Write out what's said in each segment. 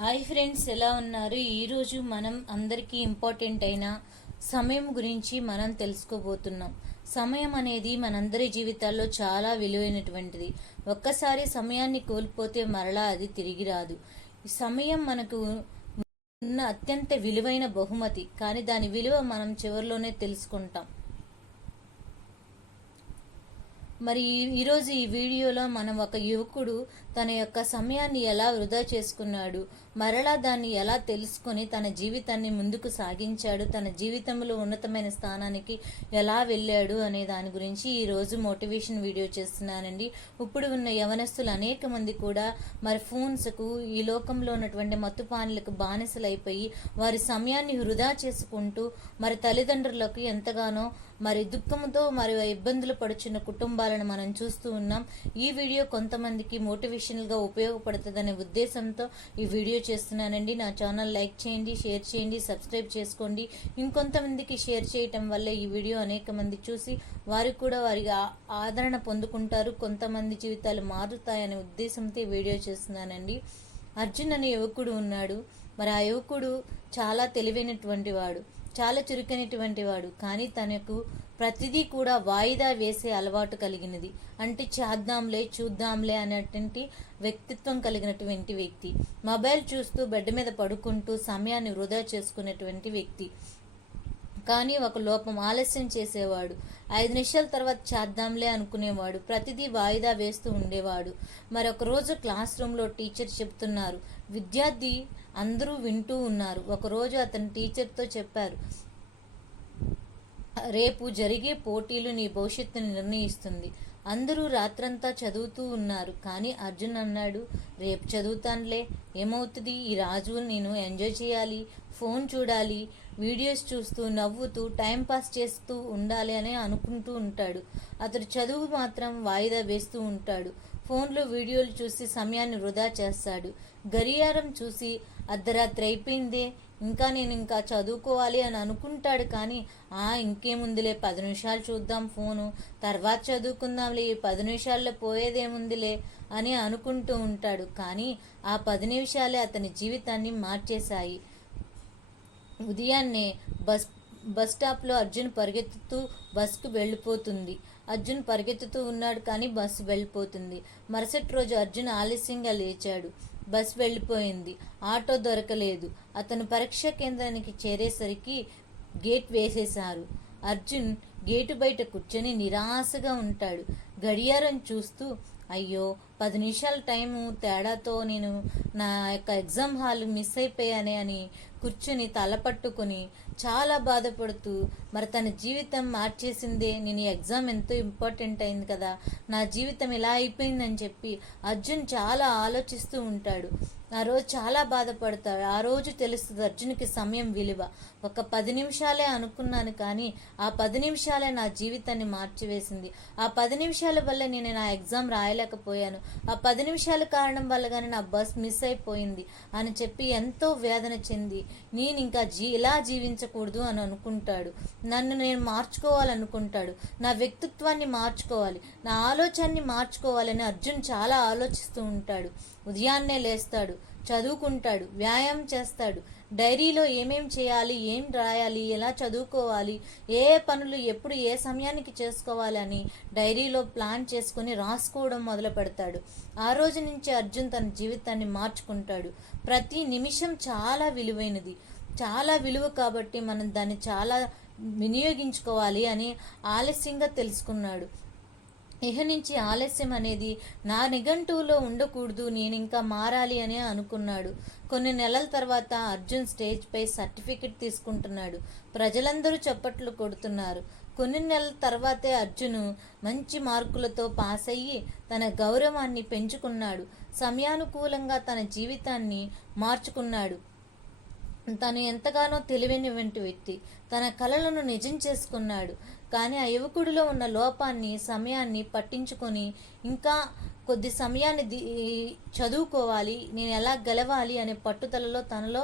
Hi friends ఎలా ఉన్నారు? ఈరోజు మనం అందరికీ ఇంపార్టెంట్ అయిన సమయం గురించి మనం తెలుసుకోబోతున్నాం. సమయం అనేది మనందరి జీవితాల్లో చాలా విలువైనటువంటిది. ఒక్కసారి సమయాన్ని కోల్పోతే మరలా అది తిరిగి రాదు. సమయం మనకు ఉన్న అత్యంత విలువైన బహుమతి కానీ దాని విలువ మనం చివరిలోనే తెలుసుకుంటాం. మరి ఈరోజు ఈ వీడియోలో మనం ఒక యువకుడు తన యొక్క సమయాన్ని ఎలా వృధా చేసుకున్నాడు మరలా దాన్ని ఎలా తెలుసుకొని తన జీవితాన్ని ముందుకు సాగించాడు తన జీవితంలో ఉన్నతమైన స్థానానికి ఎలా వెళ్ళాడు అనే దాని గురించి ఈరోజు మోటివేషన్ వీడియో చేస్తున్నానండి. ఇప్పుడు ఉన్న యవనస్తులు అనేక మంది కూడా మరి ఫోన్స్కు ఈ లోకంలో ఉన్నటువంటి మత్తుపానులకు బానిసలైపోయి వారి సమయాన్ని వృధా చేసుకుంటూ మరి తల్లిదండ్రులకు ఎంతగానో మరి దుఃఖంతో మరి ఇబ్బందులు పడుచున్న కుటుంబాలను మనం చూస్తూ ఉన్నాం. ఈ వీడియో కొంతమందికి మోటివేషన్ గా ఉపయోగపడుతుందనే ఉద్దేశంతో ఈ వీడియో చేస్తున్నానండి నా ఛానల్ లైక్ చేయండి షేర్ చేయండి సబ్స్క్రైబ్ చేసుకోండి ఇంకొంతమందికి షేర్ చేయటం వల్ల ఈ వీడియో అనేక మంది చూసి వారు కూడా వారి ఆదరణ పొందుకుంటారు కొంతమంది జీవితాలు మారుతాయనే ఉద్దేశంతో ఈ వీడియో చేస్తున్నానండి అర్జున్ అనే యువకుడు ఉన్నాడు. మరి ఆ యువకుడు చాలా తెలివైనటువంటి వాడు. చాలా చురుకైనటువంటి వాడు. కానీ తనకు ప్రతిదీ కూడా వాయిదా వేసే అలవాటు కలిగినది. అంటే చేద్దాంలే చూద్దాంలే అనేటువంటి వ్యక్తిత్వం కలిగినటువంటి వ్యక్తి. మొబైల్ చూస్తూ బెడ్ మీద పడుకుంటూ సమయాన్ని వృధా చేసుకునేటువంటి వ్యక్తి. కానీ ఒక లోపం ఆలస్యం చేసేవాడు. ఐదు నిమిషాల తర్వాత చేద్దాంలే అనుకునేవాడు. ప్రతిదీ వాయిదా వేస్తూ ఉండేవాడు. మరొక రోజు క్లాస్ రూమ్లో టీచర్ చెప్తున్నారు. విద్యార్థి అందరూ వింటూ ఉన్నారు. ఒకరోజు అతని టీచర్తో చెప్పారు. రేపు జరిగే పోటీలు నీ భవిష్యత్తుని నిర్ణయిస్తుంది. అందరూ రాత్రంతా చదువుతూ ఉన్నారు. కానీ అర్జున్ అన్నాడు రేపు చదువుతానులే. ఏమవుతుంది? ఈ రాజు నేను ఎంజాయ్ చేయాలి ఫోన్ చూడాలి వీడియోస్ చూస్తూ నవ్వుతూ టైం పాస్ చేస్తూ ఉండాలి అని అనుకుంటూ ఉంటాడు. అతడు చదువు మాత్రం వాయిదా వేస్తూ ఉంటాడు. ఫోన్లో వీడియోలు చూసి సమయాన్ని వృధా చేస్తాడు. గడియారం చూసి అర్ధరాత్రి అయిపోయిందే. ఇంకా నేను ఇంకా చదువుకోవాలి అని అనుకుంటాడు కానీ ఆ ఇంకేముందిలే పది నిమిషాలు చూద్దాం ఫోను తర్వాత చదువుకుందాంలే ఈ పది నిమిషాల్లో పోయేదేముందిలే అని అనుకుంటూ ఉంటాడు కానీ ఆ పది నిమిషాలే అతని జీవితాన్ని మార్చేశాయి. ఉదయాన్నే బస్ బస్ స్టాప్లో అర్జున్ పరిగెత్తుతూ బస్కు వెళ్ళిపోతుంది. అర్జున్ పరిగెత్తుతూ ఉన్నాడు కానీ బస్సు వెళ్ళిపోతుంది. మరుసటి రోజు అర్జున్ ఆలస్యంగా లేచాడు. బస్ వెళ్ళిపోయింది. ఆటో దొరకలేదు. అతను పరీక్ష కేంద్రానికి చేరేసరికి గేట్ వేసేశారు. అర్జున్ గేటు బయట కూర్చొని నిరాశగా ఉంటాడు. గడియారం చూస్తూ అయ్యో పది నిమిషాల టైము తేడాతో నేను నా యొక్క ఎగ్జామ్ హాల్ మిస్ అయిపోయానే అని కూర్చుని తలపట్టుకుని చాలా బాధపడుతూ మరి తన జీవితం మార్చేసిందే నేను ఈ ఎగ్జామ్ ఎంతో ఇంపార్టెంట్ అయింది కదా నా జీవితం ఇలా అయిపోయిందని చెప్పి అర్జున్ చాలా ఆలోచిస్తూ ఉంటాడు. ఆ రోజు చాలా బాధపడతాడు. ఆ రోజు తెలుస్తుంది అర్జున్కి సమయం విలువ. ఒక పది నిమిషాలే అనుకున్నాను కానీ ఆ పది నిమిషాలే నా జీవితాన్ని మార్చివేసింది. ఆ పది నిమిషాల వల్ల నేను నా ఎగ్జామ్ రాయలేకపోయాను. ఆ పది నిమిషాల కారణం వల్ల కానీ నా బస్ మిస్ అయిపోయింది అని చెప్పి ఎంతో వేదన చెంది నేను ఇంకా జీ ఇలా జీవించకూడదు అని అనుకుంటాడు. నన్ను నేను మార్చుకోవాలనుకుంటాడు. నా వ్యక్తిత్వాన్ని మార్చుకోవాలి. నా ఆలోచనని మార్చుకోవాలని అర్జున్ చాలా ఆలోచిస్తూ ఉంటాడు. ఉదయాన్నే లేస్తాడు చదువుకుంటాడు వ్యాయామం చేస్తాడు. డైరీలో ఏమేం చేయాలి ఏం రాయాలి ఎలా చదువుకోవాలి ఏ ఏ పనులు ఎప్పుడు ఏ సమయానికి చేసుకోవాలి అని డైరీలో ప్లాన్ చేసుకుని రాసుకోవడం మొదలు పెడతాడు. ఆ రోజు నుంచి అర్జున్ తన జీవితాన్ని మార్చుకుంటాడు. ప్రతి నిమిషం చాలా విలువైనది. చాలా విలువ కాబట్టి మనం దాన్ని చాలా వినియోగించుకోవాలి అని ఆలస్యంగా తెలుసుకున్నాడు. ఇహ నుంచి ఆలస్యం అనేది నా నిఘంటువులో ఉండకూడదు నేను ఇంకా మారాలి అని అనుకున్నాడు. కొన్ని నెలల తర్వాత అర్జున్ స్టేజ్పై సర్టిఫికెట్ తీసుకుంటున్నాడు. ప్రజలందరూ చప్పట్లు కొడుతున్నారు. కొన్ని నెలల తర్వాతే అర్జును మంచి మార్కులతో పాస్ అయ్యి తన గౌరవాన్ని పెంచుకున్నాడు. సమయానుకూలంగా తన జీవితాన్ని మార్చుకున్నాడు. తను ఎంతగానో తెలివైనటువంటి వ్యక్తి. తన కలలను నిజం చేసుకున్నాడు. కానీ ఆ యువకుడిలో ఉన్న లోపాన్ని సమయాన్ని పట్టించుకొని ఇంకా కొద్ది సమయాన్ని చదువుకోవాలి నేను ఎలా గెలవాలి అనే పట్టుదలలో తనలో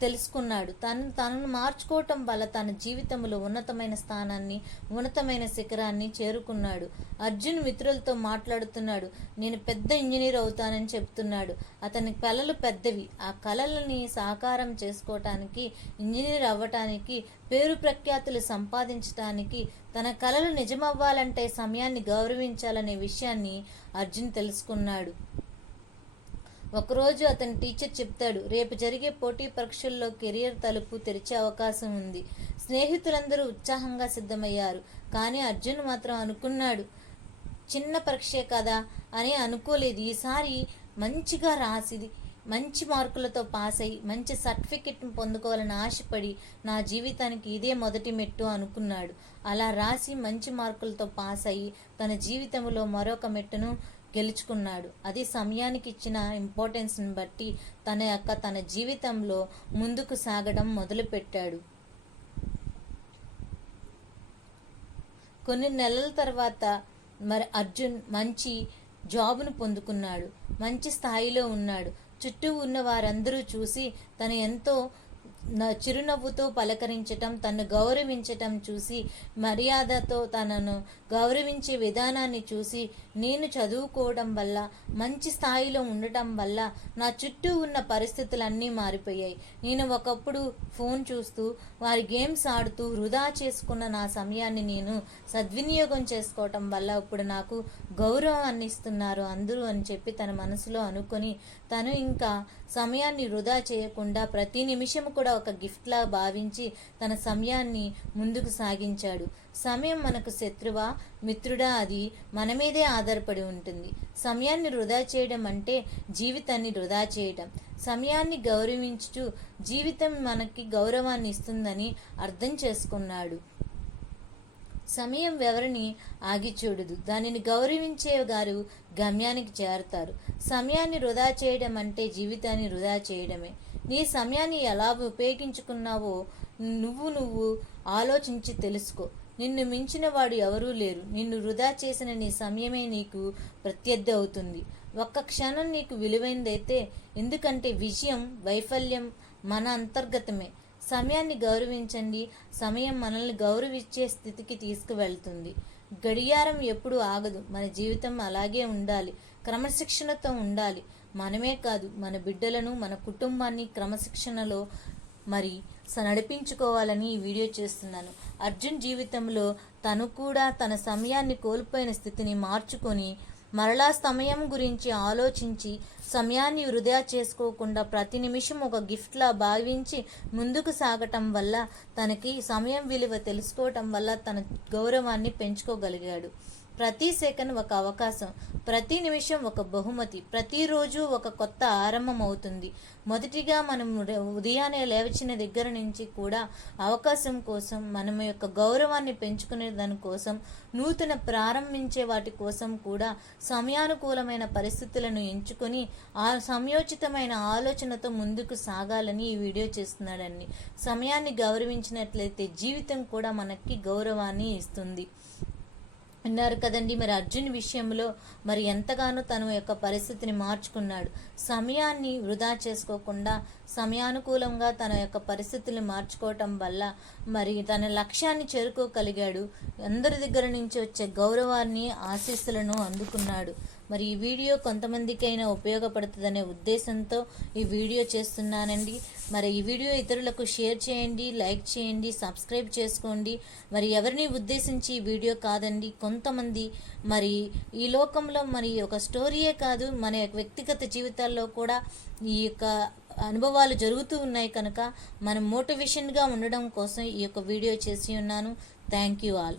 తెలుసుకున్నాడు. తను తనను మార్చుకోవటం వల్ల తన జీవితంలో ఉన్నతమైన స్థానాన్ని ఉన్నతమైన శిఖరాన్ని చేరుకున్నాడు. అర్జున్ మిత్రులతో మాట్లాడుతున్నాడు. నేను పెద్ద ఇంజనీర్ అవుతానని చెప్తున్నాడు. అతని కలలు పెద్దవి. ఆ కలలని సాకారం చేసుకోవటానికి ఇంజనీర్ అవ్వటానికి పేరు ప్రఖ్యాతులు సంపాదించటానికి తన కలలు నిజమవ్వాలంటే సమయాన్ని గౌరవించాలనే విషయాన్ని అర్జున్ తెలుసుకున్నాడు. ఒకరోజు అతని టీచర్ చెప్తాడు రేపు జరిగే పోటీ పరీక్షల్లో కెరియర్ తలుపు తెరిచే అవకాశం ఉంది. స్నేహితులందరూ ఉత్సాహంగా సిద్ధమయ్యారు. కానీ అర్జున్ మాత్రం అనుకున్నాడు చిన్న పరీక్షే కదా అని అనుకోలేదు. ఈసారి మంచిగా రాసిది మంచి మార్కులతో పాస్ అయ్యి మంచి సర్టిఫికెట్ను పొందుకోవాలని ఆశపడి నా జీవితానికి ఇదే మొదటి మెట్టు అనుకున్నాడు. అలా రాసి మంచి మార్కులతో పాస్ అయ్యి తన జీవితంలో మరొక మెట్టును గెలుచుకున్నాడు. అది సమయానికి ఇచ్చిన ఇంపార్టెన్స్ని బట్టి తన యొక్క తన జీవితంలో ముందుకు సాగడం మొదలుపెట్టాడు. కొన్ని నెలల తర్వాత మరి అర్జున్ మంచి జాబును పొందుకున్నాడు. మంచి స్థాయిలో ఉన్నాడు. చుట్టూ ఉన్న వారందరూ చూసి తను ఎంతో చిరునవ్వుతో పలకరించటం తను గౌరవించటం చూసి మర్యాదతో తనను గౌరవించే విధానాన్ని చూసి నేను చదువుకోవడం వల్ల మంచి స్థాయిలో ఉండటం వల్ల నా చుట్టూ ఉన్న పరిస్థితులన్నీ మారిపోయాయి. నేను ఒకప్పుడు ఫోన్ చూస్తూ వారి గేమ్స్ ఆడుతూ వృధా చేసుకున్న నా సమయాన్ని నేను సద్వినియోగం చేసుకోవటం వల్ల ఇప్పుడు నాకు గౌరవాన్ని ఇస్తున్నారు అందరూ అని చెప్పి తన మనసులో అనుకొని తను ఇంకా సమయాన్ని వృధా చేయకుండా ప్రతి నిమిషం కూడా ఒక గిఫ్ట్లా భావించి తన సమయాన్ని ముందుకు సాగించాడు. సమయం మనకు శత్రువా? మిత్రుడా? అది మన మీదే ఆధారపడి ఉంటుంది. సమయాన్ని వృధా చేయడం అంటే జీవితాన్ని వృధా చేయడం. సమయాన్ని గౌరవించుతూ జీవితం మనకి గౌరవాన్ని ఇస్తుందని అర్థం చేసుకున్నాడు. సమయం ఎవరిని ఆగిచూడదు. దానిని గౌరవించే గారు గమ్యానికి చేరుతారు. సమయాన్ని వృధా చేయడం అంటే జీవితాన్ని వృధా చేయడమే. నీ సమయాన్ని ఎలా ఉపయోగించుకున్నావో నువ్వు నువ్వు ఆలోచించి తెలుసుకో. నిన్ను మించిన వాడు ఎవరూ లేరు. నిన్ను వృధా చేసిన నీ సమయమే నీకు ప్రత్యర్థి అవుతుంది. ఒక్క క్షణం నీకు విలువైందైతే ఎందుకంటే విజయం వైఫల్యం మన అంతర్గతమే. సమయాన్ని గౌరవించండి. సమయం మనల్ని గౌరవించే స్థితికి తీసుకువెళ్తుంది. గడియారం ఎప్పుడు ఆగదు. మన జీవితం అలాగే ఉండాలి. క్రమశిక్షణతో ఉండాలి. మనమే కాదు మన బిడ్డలను మన కుటుంబాన్ని క్రమశిక్షణలో మరి స- నడిపించుకోవాలని ఈ వీడియో చేస్తున్నాను. అర్జున్ జీవితంలో తను కూడా తన సమయాన్ని కోల్పోయిన స్థితిని మార్చుకొని మరలా సమయం గురించి ఆలోచించి సమయాన్ని వృధా చేసుకోకుండా ప్రతి నిమిషం ఒక గిఫ్ట్లా భావించి ముందుకు సాగటం వల్ల తనకి సమయం విలువ తెలుసుకోవటం వల్ల తన గౌరవాన్ని పెంచుకోగలిగాడు. ప్రతి సెకండ్ ఒక అవకాశం ప్రతి నిమిషం ఒక బహుమతి ప్రతిరోజు ఒక కొత్త ఆరంభం అవుతుంది మొదటిగా మనం ఉదయాన్నే లేవచిన దగ్గర నుంచి కూడా అవకాశం కోసం మనం యొక్క గౌరవాన్ని పెంచుకునే దానికోసం నూతన ప్రారంభించే వాటి కోసం కూడా సమయానుకూలమైన పరిస్థితులను ఎంచుకొని ఆ సమయోచితమైన ఆలోచనతో ముందుకు సాగాలని ఈ వీడియో చేస్తున్నాడండి. సమయాన్ని గౌరవించినట్లయితే జీవితం కూడా మనకి గౌరవాన్ని ఇస్తుంది. అన్నారు కదండి. మరి అర్జున్ విషయంలో మరి ఎంతగానో తన యొక్క పరిస్థితిని మార్చుకున్నాడు. సమయాన్ని వృధా చేసుకోకుండా సమయానుకూలంగా తన యొక్క పరిస్థితుల్ని మార్చుకోవటం వల్ల మరి తన లక్ష్యాన్ని చేరుకోగలిగాడు. అందరి దగ్గర నుంచి వచ్చే గౌరవాన్ని ఆశీస్సులను అందుకున్నాడు. మరి ఈ వీడియో కొంతమందికైనా ఉపయోగపడుతుందనే ఉద్దేశంతో ఈ వీడియో చేస్తున్నానండి. మరి ఈ వీడియో ఇతరులకు షేర్ చేయండి లైక్ చేయండి సబ్స్క్రైబ్ చేసుకోండి. మరి ఎవరిని ఉద్దేశించి ఈ వీడియో కాదండి? కొంతమంది మరి ఈ లోకంలో మరి ఒక స్టోరీయే కాదు మన యొక్క వ్యక్తిగత జీవితాల్లో కూడా ఈ యొక్క అనుభవాలు జరుగుతూ ఉన్నాయి కనుక మనం మోటివేషన్గా ఉండడం కోసం ఈ యొక్క వీడియో చేసి ఉన్నాను. Thank you all.